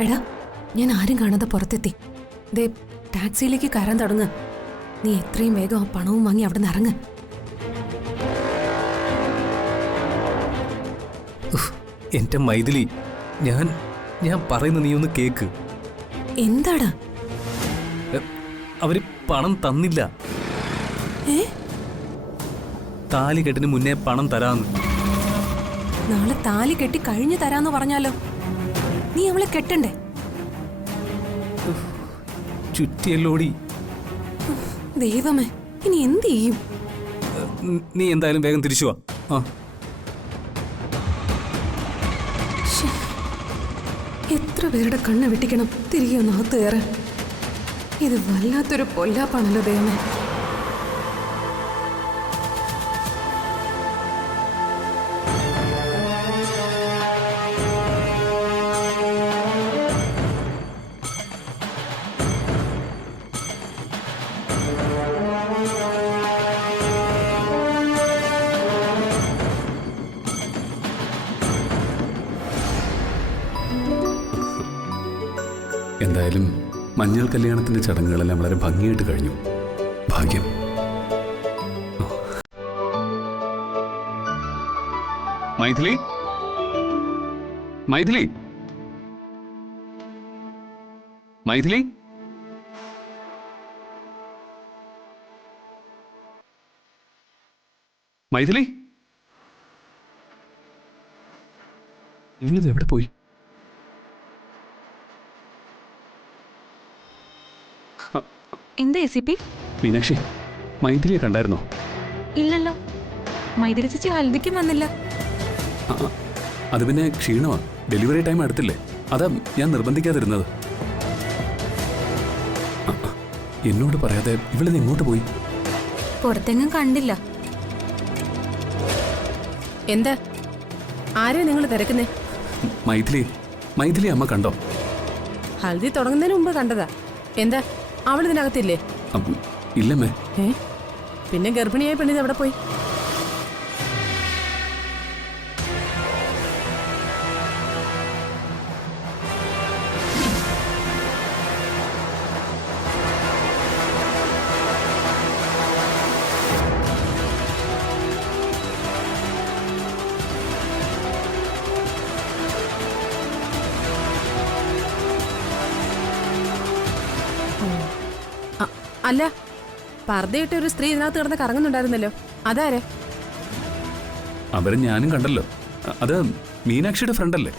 എടാ, ഞാൻ ആരും കാണാതെ പുറത്തെത്തി. ദേ ടാക്സിയിലേക്ക് കയറാൻ തുടങ്ങ്. നീ എത്രയും വേഗം ആ പണവും വാങ്ങി അവിടെ നിന്ന് ഇറങ്ങ്. എന്റെ മൈഥിലി, ഞാൻ പറയുന്ന നീ ഒന്ന് കേക്ക്. എന്താടാ? അവര് പണം തന്നില്ല. താലി കെട്ടിന് മുന്നേ പണം തരാന്ന്. നാളെ താലി കെട്ടി കഴിഞ്ഞു തരാന്ന് പറഞ്ഞാലോ? നീ അവളെ കെട്ടണ്ടേ? ചുറ്റിയല്ലോടി. ദൈവമേ, ഇനി എന്ത് ചെയ്യും? നീ എന്തായാലും വേഗം തിരിച്ചു വാ. എത്ര പേരുടെ കണ്ണ് വെട്ടിക്കണം തിരികെ ഒന്ന് അകത്ത് കയറാൻ. ഇത് വല്ലാത്തൊരു പൊല്ലാപ്പാണല്ലോ ദൈവമേ. എന്തായാലും മഞ്ഞൾ കല്യാണത്തിന്റെ ചടങ്ങുകളെല്ലാം വളരെ ഭംഗിയായിട്ട് കഴിഞ്ഞു. ഭാഗ്യം. മൈഥിലി, മൈഥിലി, മൈഥിലി, മൈഥിലി, ഇവളിത് എവിടെ പോയി? എന്താ ACP? മീനാക്ഷി, മൈഥിലിയെ കണ്ടായിരുന്നോ? ഇല്ലല്ലോ. മൈഥിലി ചേച്ചി ഹൽദിക്കും വന്നില്ല. അത് പിന്നെ ക്ഷീണമാ. ഡെലിവറി ടൈം അടുത്തില്ലേ, അതാ ഞാൻ നിർബന്ധിക്കാതിരുന്നത്. എന്നോട് പറയാതെ ഇവളിത് എങ്ങോട്ട് പോയി? പുറത്തെങ്ങും കണ്ടില്ല. എന്താ ആരെയാ നിങ്ങൾ തിരക്കുന്നേ? മൈഥിലി അമ്മ കണ്ടോ? ഹൽദി തുടങ്ങുന്നതിന് മുമ്പ് കണ്ടതാ. എന്താ അവൾ ഇതിനകത്തില്ലേ? ഇല്ലമ്മേ. പിന്നെ ഗർഭിണിയായ പെണ്ണിത് എവിടെ പോയി? അല്ല, പർദ്ദയിട്ട ഒരു സ്ത്രീ ഇതിനകത്ത് കിടന്ന് കറങ്ങുന്നുണ്ടായിരുന്നല്ലോ, അതാരെ? അവരെ ഞാനും കണ്ടല്ലോ. അത് മീനാക്ഷിയുടെ ഫ്രണ്ടല്ലേ?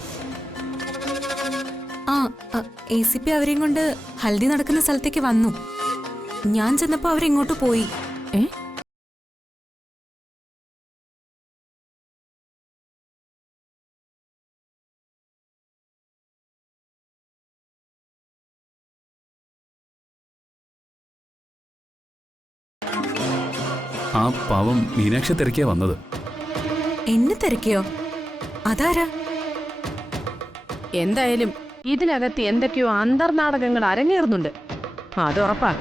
ACP അവരെയും കൊണ്ട് ഹൽദി നടക്കുന്ന സ്ഥലത്തേക്ക് വന്നു. ഞാൻ ചെന്നപ്പോ അവരെങ്ങോട്ട് പോയി. ആ പാവം മീനാക്ഷി തിരക്കിയാ വന്നത്. എന്നെ തിരക്കിയോ? അതാരാ? എന്തായാലും ഇതിനകത്ത് എന്തൊക്കെയോ അന്തർനാടകങ്ങൾ അരങ്ങേറുന്നുണ്ട്, അത് ഉറപ്പാ.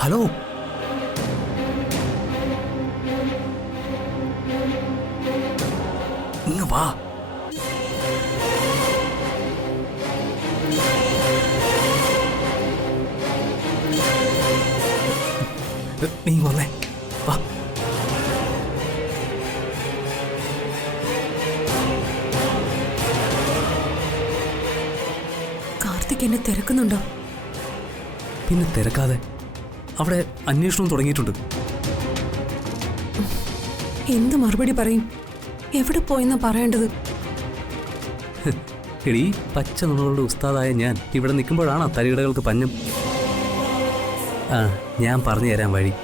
ഹലോ, ഇങ്ങ് വാ. നീ വന്നേ, വാ. കാർത്തിക് എന്നെ തിരക്കുന്നുണ്ടോ? പിന്നെ തിരക്കാതെ. അവിടെ അന്വേഷണം തുടങ്ങിയിട്ടുണ്ട്. എന്ത് മറുപടി പറയും? എവിടെ പോയെന്നാ പറയേണ്ടത്? എടീ, പച്ച നുണകളുടെ ഉസ്താദായ ഞാൻ ഇവിടെ നിൽക്കുമ്പോഴാണ് തരികിടകൾക്ക് പഞ്ഞം. ആ, ഞാൻ പറഞ്ഞു തരാൻ വഴി.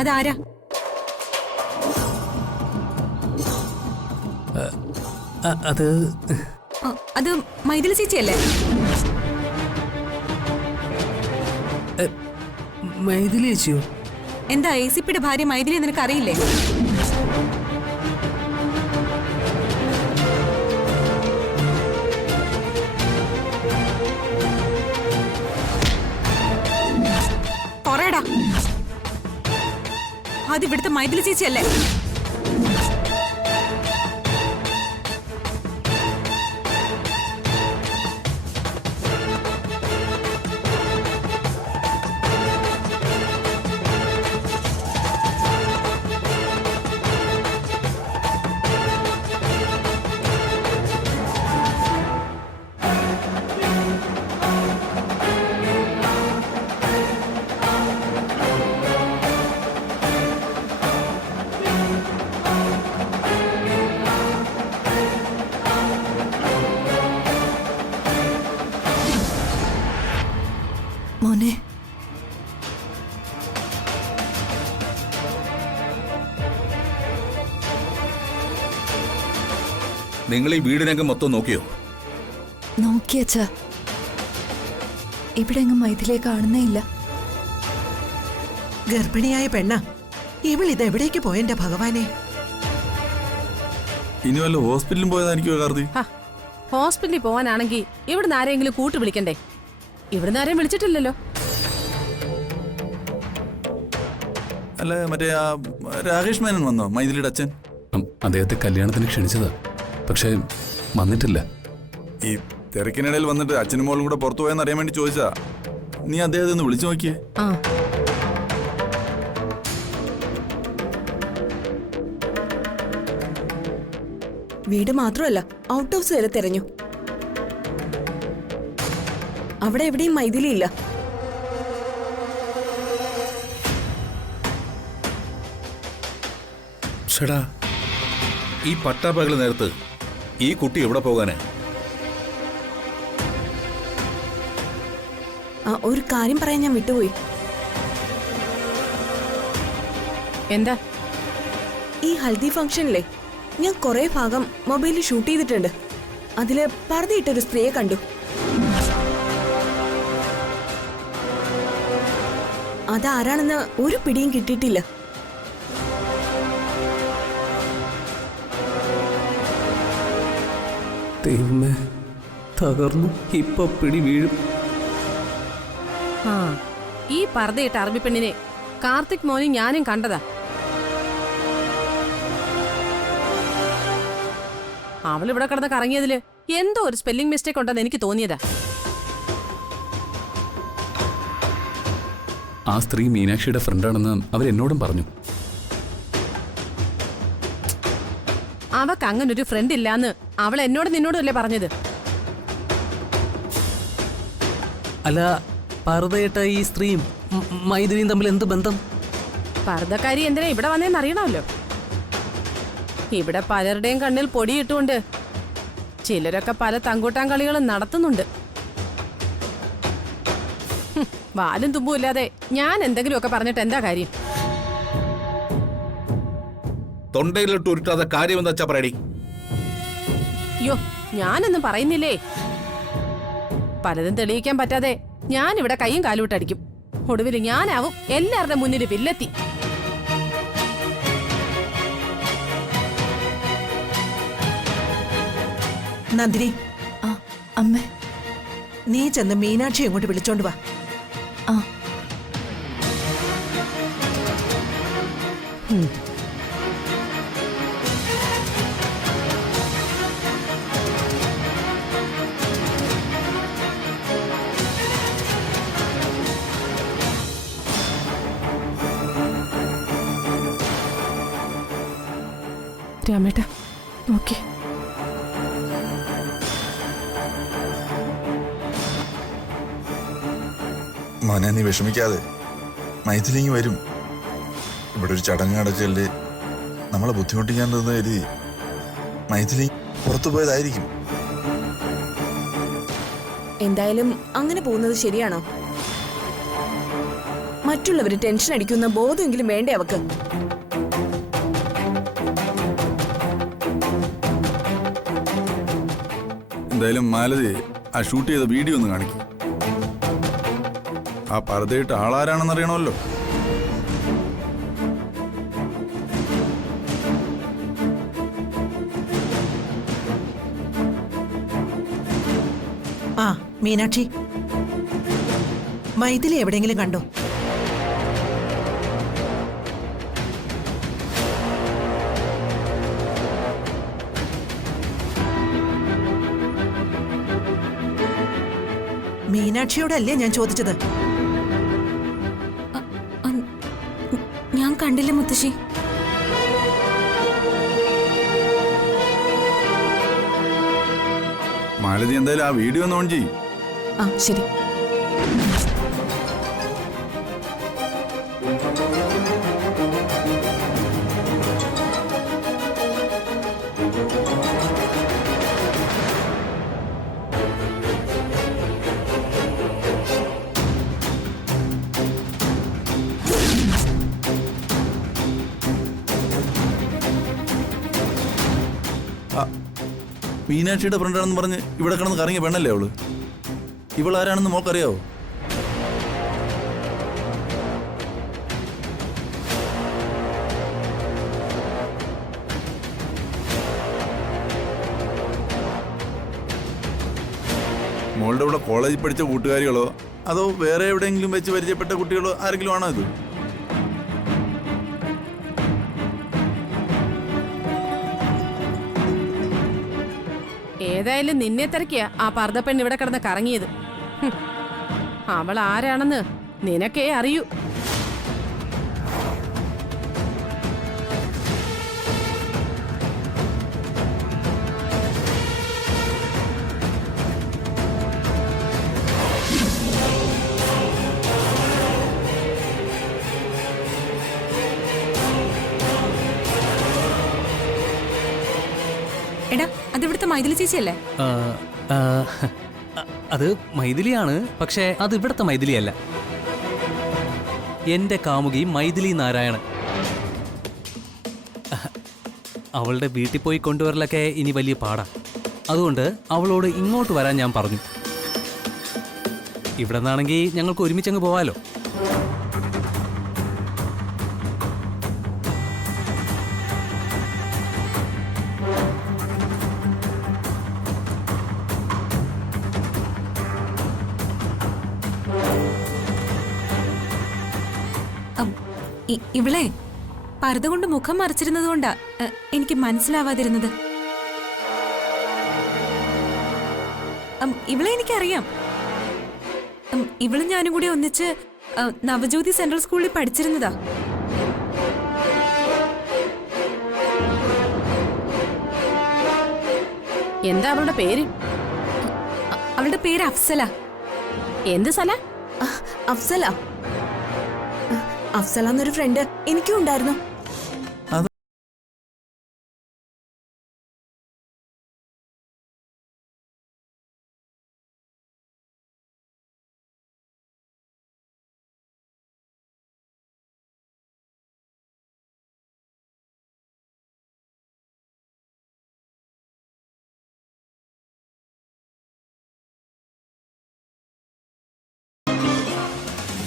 അതാരാ? അത് അത് മൈഥിലി ചേച്ചിയല്ലേ? മൈഥിലി ചേച്ചിയോ? എന്താ ACPയുടെ ഭാര്യ മൈഥിലി നിനക്ക് അറിയില്ലേ? പറയടാ, അത് ഇവിടുത്തെ മൈഥിലി ചേച്ചിയല്ലേ? മോനെ, നിങ്ങൾ ഈ വീടിനകം മൊത്തം നോക്കിയോ? നോക്കിയച്ചാ, ഇവിടെ എങ്ങും മൈഥിലിയെ കാണുന്നേ ഇല്ല. ഗർഭിണിയായ പെണ്ണ ഇവളിതെവിടേക്ക് പോയെന്റെ ഭഗവാനെ? ഇനി വല്ല ഹോസ്പിറ്റലിലും പോയതായിരിക്കുമോ കാർത്തി? ഹോസ്പിറ്റലിൽ പോവാനാണെങ്കിൽ ഇവിടുന്ന് ആരെങ്കിലും കൂട്ട് വിളിക്കണ്ടേ? ഇവിടുന്ന് ആരെയും വിളിച്ചിട്ടില്ലല്ലോ. അല്ല, മറ്റേ ആ രാകേഷ് മേനൻ വന്നോ, മൈഥിലിയുടെ അച്ഛൻ? അദ്ദേഹത്തെ കല്യാണത്തിന് ക്ഷണിച്ചതാ, പക്ഷേ വന്നിട്ടില്ല. ഈ തിരക്കിനിടയിൽ വന്നിട്ട് അച്ഛനും മോളും കൂടെ പുറത്തു പോയെന്ന് അറിയാൻ വേണ്ടി ചോദിച്ചാ. നീ അദ്ദേഹത്തെ ഒന്ന് വിളിച്ചു നോക്കിയേ. ആ, വീട് മാത്രമല്ല, ഔട്ട് ഹൗസ് വരെ തെരഞ്ഞു. അവിടെ എവിടെയും മൈഥിലി ഇല്ല. ഷടാ, ഈ പട്ടാപ്പകൽ നേരത്ത് ഈ കുട്ടി എവിടെ പോകാനാ? ഒരു കാര്യം പറയാൻ ഞാൻ വിട്ടുപോയി. എന്താ? ഈ ഹൽദി ഫംഗ്ഷനിലെ ഞാൻ കുറെ ഭാഗം മൊബൈലിൽ ഷൂട്ട് ചെയ്തിട്ടുണ്ട്. അതില് പർദ്ദയിട്ടൊരു സ്ത്രീയെ കണ്ടു. അതാരാണെന്ന് ഒരു പിടിയും കിട്ടിയിട്ടില്ല. ദൈവമേ, തകർന്നു. ഇപ്പൊ പിടി വീഴും. ഈ പർദ്ദയിട്ട അറബി പെണ്ണിനെ കാർത്തിക് മോനും ഞാനും കണ്ടതാ. അവളിവിടെ കിടന്ന് കറങ്ങിയതില് എന്തോ ഒരു സ്പെല്ലിംഗ് മിസ്റ്റേക്ക് ഉണ്ടെന്ന് എനിക്ക് തോന്നിയതാ. ആ സ്ത്രീ മീനാക്ഷിയുടെ ഫ്രണ്ടാണെന്ന് അവരെന്നോടും പറഞ്ഞു. അവക്ക് അങ്ങനൊരു ഫ്രണ്ട് ഇല്ലാന്ന് അവൾ എന്നോട് നിന്നോടും അല്ലേ പറഞ്ഞത്? അല്ല, പർദ്ദയിട്ട ഈ സ്ത്രീയും മൈഥിലിയും തമ്മിൽ എന്ത് ബന്ധം? പർദ്ദക്കാരി എന്തിനാ ഇവിടെ വന്നേന്ന് അറിയണമല്ലോ. ഇവിടെ പലരുടെയും കണ്ണിൽ പൊടിയിട്ടുകൊണ്ട് ചിലരൊക്കെ പല തങ്കൂട്ടാൻ കളികളും നടത്തുന്നുണ്ട്. വാലും തുമ്പും ഇല്ലാതെ ഞാൻ എന്തെങ്കിലുമൊക്കെ പറഞ്ഞിട്ട് എന്താ കാര്യം? തൊണ്ടയിലിട്ട് ഉരുട്ടാതെ കാര്യം എന്താ വെച്ചാ പറയടി. അയ്യോ, ഞാനൊന്നും പറയുന്നില്ലേ. പലതും തെളിയിക്കാൻ പറ്റാതെ ഞാൻ ഇവിടെ കൈയും കാലും ഇട്ടടിക്കും. ഒടുവിൽ ഞാനാവും എല്ലാവരുടെ മുന്നിൽ വില്ലെത്തി. നന്ദിനി, ആ അമ്മേ. നീ ചെന്ന് മീനാക്ഷി അങ്ങോട്ട് വിളിച്ചോണ്ട് വാ. ആ രാമേട്ട നോക്കി. മോനെ, നീ വിഷമിക്കാതെ. മൈഥിലിങ്ങി വരും. ഇവിടെ ഒരു ചടങ്ങ് നടക്കല്ലേ, നമ്മളെ ബുദ്ധിമുട്ടിക്കാണ്ടെന്ന് കരുതി മൈഥിലി പുറത്തു പോയതായിരിക്കും. എന്തായാലും അങ്ങനെ പോകുന്നത് ശരിയാണോ? മറ്റുള്ളവര് ടെൻഷൻ അടിക്കുന്ന ബോധമെങ്കിലും വേണ്ടേ അവക്ക്? എന്തായാലും മാലതി ആ ഷൂട്ട് ചെയ്ത വീഡിയോ ഒന്ന് കാണിക്കും. ആ പർദ്ദയിട്ട് ആളാരാണെന്ന് അറിയണമല്ലോ. ആ മീനാക്ഷി, മൈഥിലി എവിടെയെങ്കിലും കണ്ടോ? മീനാക്ഷിയോടല്ലേ ഞാൻ ചോദിച്ചത്? ഞാൻ കണ്ടില്ല മുത്തശ്ശി. മാലതി എന്തായാലും ആ വീഡിയോ ഒന്ന് ഓൺ ചെയ്യും. ആ ശരി. മീനാക്ഷിയുടെ ഫ്രണ്ടാണെന്ന് പറഞ്ഞ് ഇവിടെ കിടന്ന് കറങ്ങിയ പെണ്ണല്ലേ അവള്? ഇവളാരാണെന്ന് മോക്കറിയാവോ? മോളുടെ ഇവിടെ കോളേജിൽ പഠിച്ച കൂട്ടുകാരികളോ അതോ വേറെ എവിടെയെങ്കിലും വെച്ച് പരിചയപ്പെട്ട കുട്ടികളോ ആരെങ്കിലും ആണോ ഇത്? ഏതായാലും നിന്നെ തിരക്കിയ ആ പർദ്ദപ്പെണ്ണ് ഇവിടെ കിടന്ന് കറങ്ങിയത്. അവൾ ആരാണെന്ന് നിനക്കേ അറിയൂ. എടാ, അതിവിടുത്തെ മൈഥിലി ചേച്ചിയല്ലേ? അത് മൈഥിലിയാണ്, പക്ഷേ അത് ഇവിടുത്തെ മൈഥിലിയല്ല. എന്റെ കാമുകി മൈഥിലി നാരായണൻ. അവളുടെ വീട്ടിൽ പോയി കൊണ്ടുവരലൊക്കെ ഇനി വലിയ പാടാ. അതുകൊണ്ട് അവളോട് ഇങ്ങോട്ട് വരാൻ ഞാൻ പറഞ്ഞു. ഇവിടെ നിന്നാണെങ്കിൽ ഞങ്ങൾക്ക് ഒരുമിച്ചങ്ങ് പോവാലോ. ഇവളെ പർദ്ദ കൊണ്ട് മുഖം മറച്ചിരുന്നത് കൊണ്ടാ എനിക്ക് മനസ്സിലാവാതിരുന്നത്. ഇവളെ എനിക്കറിയാം. ഇവളും ഞാനും കൂടി ഒന്നിച്ച് നവജ്യോതി സെൻട്രൽ സ്കൂളിൽ പഠിച്ചിരുന്നതാ. എന്താ അവളുടെ പേര്? അവളുടെ പേര് അഫ്സല. എന്ത് സ്ഥല? അഫ്സല. അഫ്സല എന്നൊരു ഫ്രണ്ട് എനിക്കും ഉണ്ടായിരുന്നു.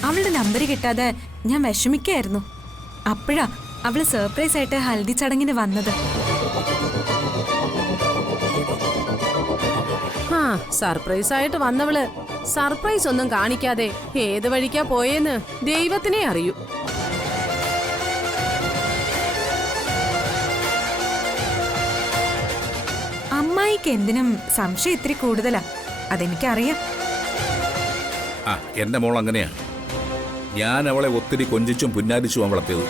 അവളുടെ നമ്പർ കിട്ടാതെ ഞാൻ വിഷമിക്കായിരുന്നു. അപ്പോഴാ അവള് സർപ്രൈസ് ആയിട്ട് ഹൽദി ചടങ്ങിന് വന്നത്. ആ സർപ്രൈസ് ആയിട്ട് വന്നവള് സർപ്രൈസ് ഒന്നും കാണിക്കാതെ ഏത് വഴിക്കാ പോയേന്ന് ദൈവത്തിനെ അറിയൂ. അമ്മായിക്ക് എന്തിനും സംശയം ഇത്തിരി കൂടുതലാ, അതെനിക്കറിയാം. ആ എന്റെ മോൾ അങ്ങനെയാണ്. ഞാൻ അവളെ ഒത്തിരി കൊഞ്ചിച്ചും പുന്നാരിച്ചും വളർത്തിയത്.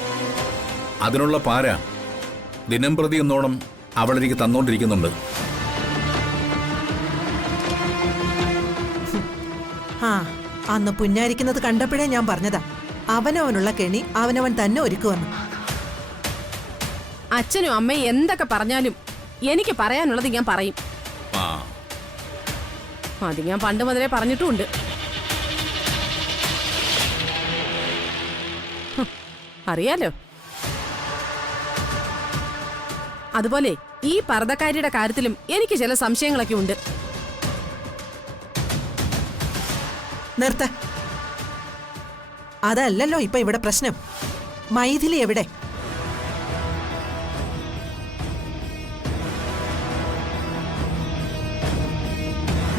അതിനുള്ള പാര ദിനം പ്രതി എന്നോണം അവളെനിക്ക് തന്നോണ്ടിരിക്കുന്നുണ്ട്. ആ അന്ന് പുന്നാരിക്കുന്നത് കണ്ടപ്പോഴേ ഞാൻ പറഞ്ഞതാ, അവനവനുള്ള കെണി അവനവൻ തന്നെ ഒരുക്കുവന്നു. അച്ഛനും അമ്മയും എന്തൊക്കെ പറഞ്ഞാലും എനിക്ക് പറയാനുള്ളത് ഞാൻ പറയും. ആ അത് ഞാൻ പണ്ട് മുതലേ പറഞ്ഞിട്ടുമുണ്ട്. അറിയാലോ. അതുപോലെ ഈ പർദ്ദക്കാരിയുടെ കാര്യത്തിലും എനിക്ക് ചില സംശയങ്ങളൊക്കെ ഉണ്ട്. നിർത്ത. അതല്ലല്ലോ ഇപ്പൊ ഇവിടെ പ്രശ്നം. മൈഥിലി എവിടെ?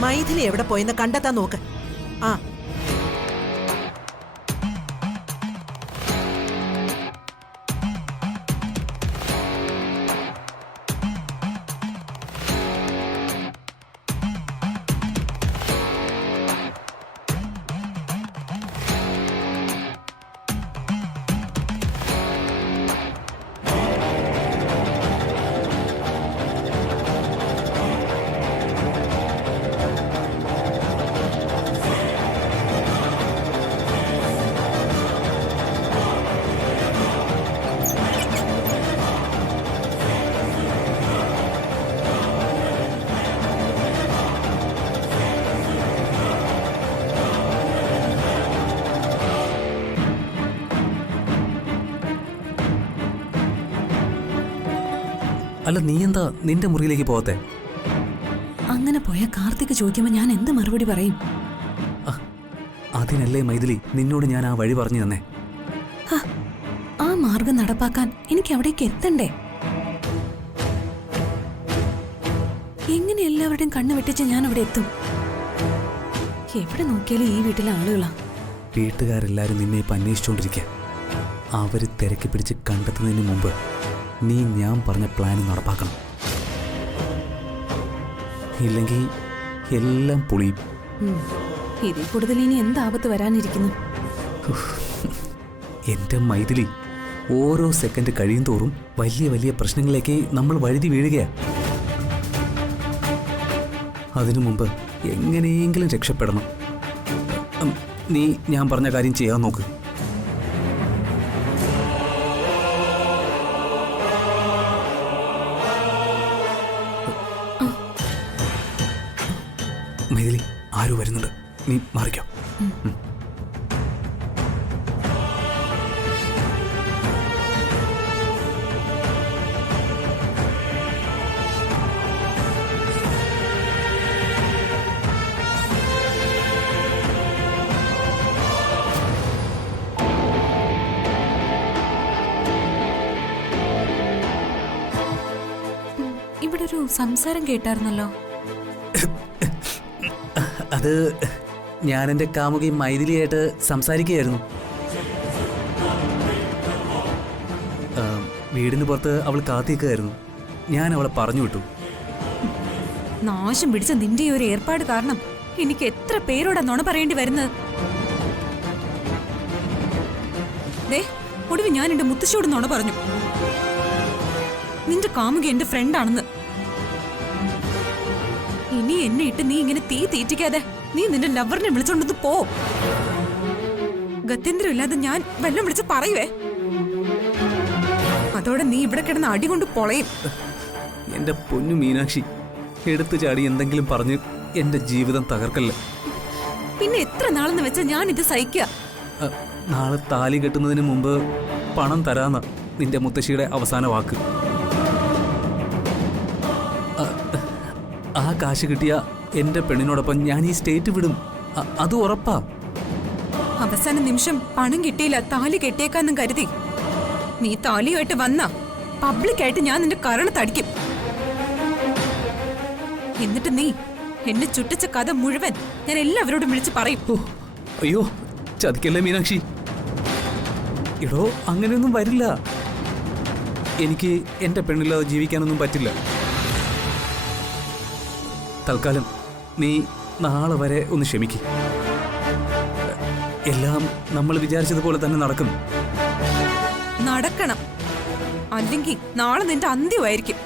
മൈഥിലി എവിടെ പോയെന്ന് കണ്ടെത്താൻ നോക്ക്. ആ അല്ല നീ എന്താ നിന്റെ മുറിയിലേക്ക് പോകത്തെ? അങ്ങനെ പോയ കാർത്തിക് ചോദിക്കുമ്പോ ഞാൻ എന്ത് മറുപടി പറയും? അതിനല്ലേ മൈഥിലി നിന്നോട് ഞാൻ ആ വഴി പറഞ്ഞു തന്നെ. ആ മാർഗം നടപ്പാക്കാൻ എനിക്ക് അവിടേക്ക് എത്തണ്ടേ? എങ്ങനെ എല്ലാവരുടെയും കണ്ണു വെട്ടിച്ച് ഞാൻ അവിടെ എത്തും? എവിടെ നോക്കിയാലും ഈ വീട്ടിലെ ആളുകളാ. വീട്ടുകാരെല്ലാരും നിന്നെ ഇപ്പം അന്വേഷിച്ചുകൊണ്ടിരിക്കുക. അവര് തിരക്കി പിടിച്ച് കണ്ടെത്തുന്നതിന് മുമ്പ് നീ ഞാൻ പറഞ്ഞ പ്ലാൻ നടപ്പാക്കണം. ഇല്ലെങ്കിൽ എല്ലാം പൊളിയും. ഇതിൽ കൂടുതൽ ഇനി എന്താപത്ത് വരാനിരിക്കുന്നു? എന്റെ മൈഥിലി, ഓരോ സെക്കൻഡ് കഴിയും തോറും വലിയ വലിയ പ്രശ്നങ്ങളിലേക്ക് നമ്മൾ വഴുതി വീഴുകയാണ്. അതിനു മുമ്പ് എങ്ങനെയെങ്കിലും രക്ഷപ്പെടണം. നീ ഞാൻ പറഞ്ഞ കാര്യം ചെയ്യാൻ നോക്ക്. മൈഥിലി, ആരോ വരുന്നുണ്ട്, നീ മാറിക്കോ. ഇവിടെ ഒരു സംസാരം കേട്ടായിരുന്നല്ലോ. അത് ഞാൻ എൻ്റെ കാമുകി മൈഥിലിയായിട്ട് സംസാരിക്കുകയായിരുന്നു. വീടിന് പുറത്ത് അവൾ കാത്തിക്കായിരുന്നു. ഞാൻ അവളെ പറഞ്ഞു വിട്ടു. നാശം പിടിച്ച നിന്റെ ഈ ഒരു ഏർപ്പാട് കാരണം എനിക്ക് എത്ര പേരോടാ നുണ പറയേണ്ടി വരുന്നത്. ദേ, ഒടുവിൽ ഞാൻ എന്റെ മുത്തശ്ശിയോട് നുണ പറഞ്ഞു. നിന്റെ കാമുക എന്റെ ഫ്രണ്ടാണെന്ന്. ഇനി എന്നെ ഇട്ട് നീ ഇങ്ങനെ തീ തീറ്റിക്കാതെ നീ നിന്റെ ലവറിനെ വിളിച്ചോണ്ടത് പോ. ഗത്യന്തരം ഇല്ലാതെ ഞാൻ വല്ലതും വിളിച്ച് പറയുവേ. അതോടെ നീ ഇവിടെ കിടന്ന് അടി കൊണ്ട് പൊളയും. എന്റെ പൊന്നു മീനാക്ഷി, എടുത്തു ചാടി എന്തെങ്കിലും പറഞ്ഞ് എന്റെ ജീവിതം തകർക്കല്ലേ. പിന്നെ എത്ര നാളെന്ന് വെച്ചാ ഞാൻ ഇത് സഹിക്കുക? നാളെ താലി കെട്ടുന്നതിന് മുമ്പ് പണം തരാന്ന നിന്റെ മുത്തശ്ശിയുടെ അവസാന വാക്ക്. ആ കാശ് കിട്ടിയ എന്റെ പെണ്ണിനോടൊപ്പം ഞാൻ ഈ സ്റ്റേറ്റ് വിടും. അത് ഉറപ്പാ. അവസാന നിമിഷം പണം കിട്ടിയില്ല, താലി കെട്ടിയേക്കാന്നും കരുതി നീ താലിയായിട്ട് വന്ന പബ്ലിക്കായിട്ട് ഞാൻ നിന്റെ കരണത്തടിക്കും. എന്നിട്ട് നീ എന്നെ ചുട്ടിച്ച കഥ മുഴുവൻ ഞാൻ എല്ലാവരോടും വിളിച്ച് പറയും. അയ്യോ, ചതിക്കല്ലേ മീനാക്ഷി. എടോ, അങ്ങനെയൊന്നും വരില്ല. എനിക്ക് എന്റെ പെണ്ണില്ലാതെ ജീവിക്കാനൊന്നും പറ്റില്ല. തൽക്കാലം നീ നാളെ വരെ ഒന്ന് ക്ഷമിക്ക്. എല്ലാം നമ്മൾ വിചാരിച്ചതുപോലെ തന്നെ നടക്കും. നടക്കണം, അല്ലെങ്കിൽ നാളെ നിന്റെ അന്ത്യമായിരിക്കും.